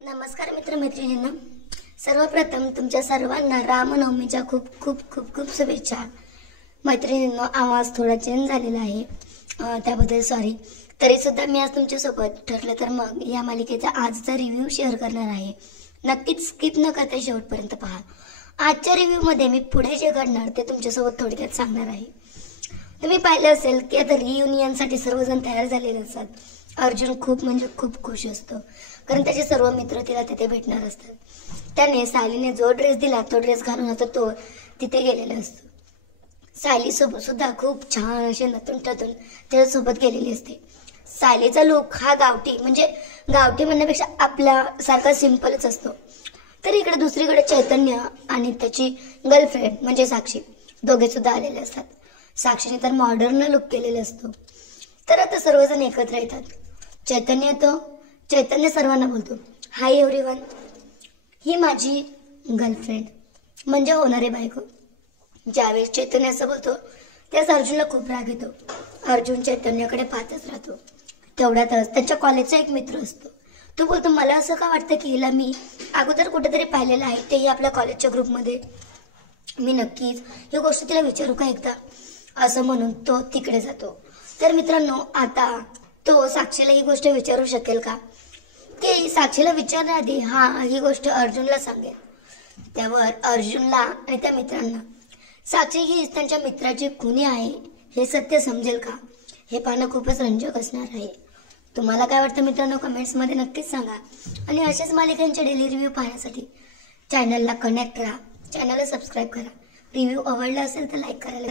नमस्कार मित्रमैत्रिणींनो, सर्वप्रथम तुमच्या सर्वांना रामनवमीच्या खूप खूप खूप खूप शुभेच्छा। मैत्रिणींनो, आवाज थोडा चेंज झालेला आहे, त्याबद्दल सॉरी। तरी सुद्धा मी आज तुमच्यासोबत ठरलं तर मग या मालिकेचा आजचा रिव्ह्यू शेअर करणार आहे। नक्कीच स्किप न करता शेवटपर्यंत पहा। आजच्या रिव्ह्यूमध्ये मी पुढे जे घडणार ते तुमच्यासोबत थोडक्यात सांगणार आहे। तुम्ही पाहिलं असेल की आता रियुनियनसाठी सर्वजण तयार झालेले असतात। अर्जुन खूप म्हणजे खूप खुश असतो, कारण त्याचे सर्व मित्र तिला तिथे भेटणार असतात। त्याने सायलीने जो ड्रेस दिला तो ड्रेस घालून आता तो तिथे गेलेला असतो। सायली सोबत सुद्धा खूप छान असे नटून टटून त्याच्यासोबत गेलेली असते। सायलीचा लुक हा गावठी म्हणण्यापेक्षा आपला सारखा सिंपलच असतो। तर इकडे दुसरीकडे चैतन्य आणि त्याची गर्लफ्रेंड म्हणजे साक्षी दोघे सुद्धा आलेले असतात। साक्षीने तर मॉडर्न लुक केलेला असतो। तर आता सर्वजण एकत्र येतात। चैतन्य सर्वांना बोलतो, हाय एव्हरीवन, ही माझी गर्लफ्रेंड म्हणजे होणारे बायको। ज्यावेळेस चैतन्य असं बोलतो त्यावेळेस अर्जुनला खूप राग येतो। अर्जुन चैतन्याकडे पाहतच राहतो। तेवढ्यातच त्यांच्या कॉलेजचा एक मित्र असतो। तो बोलतो, मला असं का वाटतं की हिला मी अगोदर कुठेतरी पाहिलेलं आहे, तेही आपल्या कॉलेजच्या ग्रुपमध्ये। मी नक्कीच ही गोष्ट तिला विचारू का एकदा, असं म्हणून तो तिकडे जातो। तर मित्रांनो, आता तो साक्षीला ही गोष्ट विचारू शकेल का, की साक्षीला विचारण्याआधी ही गोष्ट अर्जुनला सांगेल। त्यावर अर्जुनला आणि त्या मित्रांना साक्षी ही त्यांच्या मित्राची खुनी आहे हे सत्य समजेल का, हे पाहणं खूपच रंजक असणार आहे। तुम्हाला काय वाटतं मित्रांनो, कमेंट्समध्ये नक्कीच सांगा। आणि अशाच मालिकांचे डेली रिव्ह्यू पाहण्यासाठी चॅनलला कनेक्ट राहा, चॅनलला सबस्क्राईब करा। रिव्ह्यू आवडला असेल तर लाईक करायला